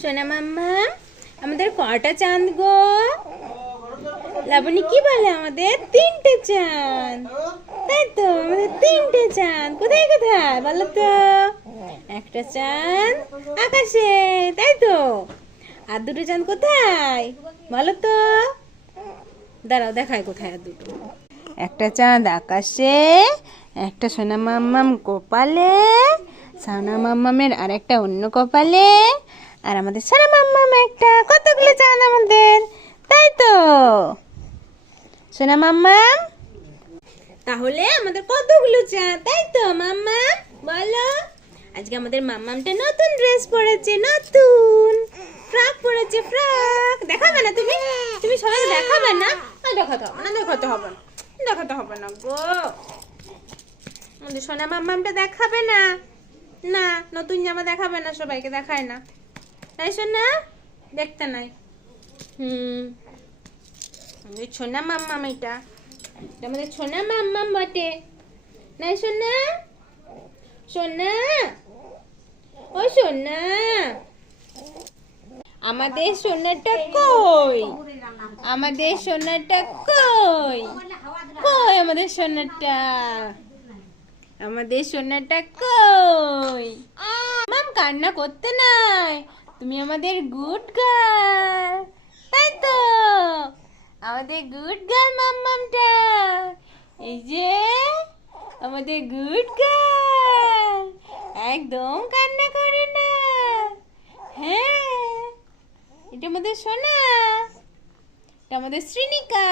সোনা মাম্মা, আমাদের কটা চাঁদ গো? লাবণী কি বলে? আমাদের 3টে চাঁদ। তাই তো, আমাদের 3টে চাঁদ। কোথায় কোথায় বলো তো? একটা চাঁদ আকাশে, তাই তো। আর 2টো চাঁদ কোথায় বলো তো? দাঁড়াও, দেখায় কোথায় আর 2টো। একটা চাঁদ আকাশে, একটা সোনা মাম্মাম কপালে, সোনা মাম্মামের আরেকটা অন্য কপালে, আর আমাদের সোনা মাম্মাম একটা। কতগুলো চাঁদ আমাদের, তাই তো সোনা মাম্মাম? তাহলে আমাদের কতগুলো চাঁদ, তাই তো মাম্মাম? বলো। আজকে আমাদের মাম্মামটা নতুন ড্রেস পরেছে, নতুন ফ্রক পরেছে, ফ্রক। দেখাবে না তুমি? তুমি সবাইকে দেখাবে না? দেখাতে হবে না, দেখাতে হবে না, দেখাতে হবে না গো। আমাদের সোনা মাম্মামটা দেখাবে না? না, নতুন জামা দেখাবে না, সবাইকে দেখায় না, তাই সোনা? দেখতে নাই। আমাদের সোনা মাম্মাম, এটা আমাদের সোনা মাম্মাম বটে, নাই সোনা? সোনা, ও সোনা, আমাদের সোনাটা কই? আমাদের সোনাটা কই? কই আমাদের সোনাটা? আমাদের সোনাটা কই? মাম কান্না করতে নাই, তুমি আমাদের গুড গার্ল, তাই তো? আমাদের গুড গার্ল মাম্মামটা, এই যে আমাদের গুড গার্ল, একদম কান্না করে না। হ্যাঁ, এটা আমাদের সোনা, এটা আমাদের শ্রীনিকা।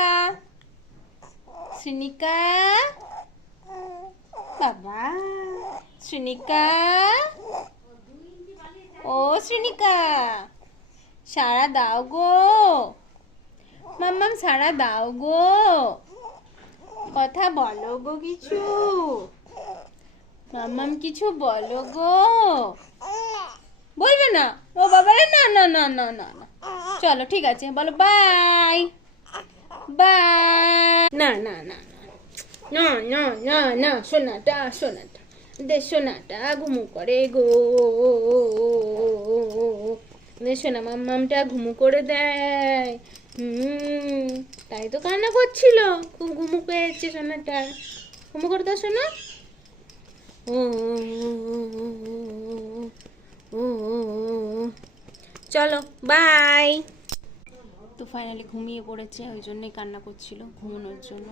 শ্রীনিকা বাবা, শ্রীনিকা, ও শ্রীনিকা, সাড়া দাও গো মাম্মাম, সাড়া দাও গো, কথা বলো গো কিছু, মাম্মাম কিছু বলো গো। বলবে না? ও বাবা রে, না না না না না না। চলো ঠিক আছে, বলো বাই বাই। না না না না না না না, সোনাটা সোনাটা দে, সোনাটা ঘুমু করে গো, সোনা মাম্মামটা ঘুমু করে দেয়। তাই তো কান্না করছিল, খুব ঘুমু পেয়েছে সোনাটা। ঘুমু করে দাও সোনা। ও চলো বাই। তো ফাইনালি ঘুমিয়ে পড়েছে, ওই জন্যই কান্না করছিল, ঘুমানোর জন্য।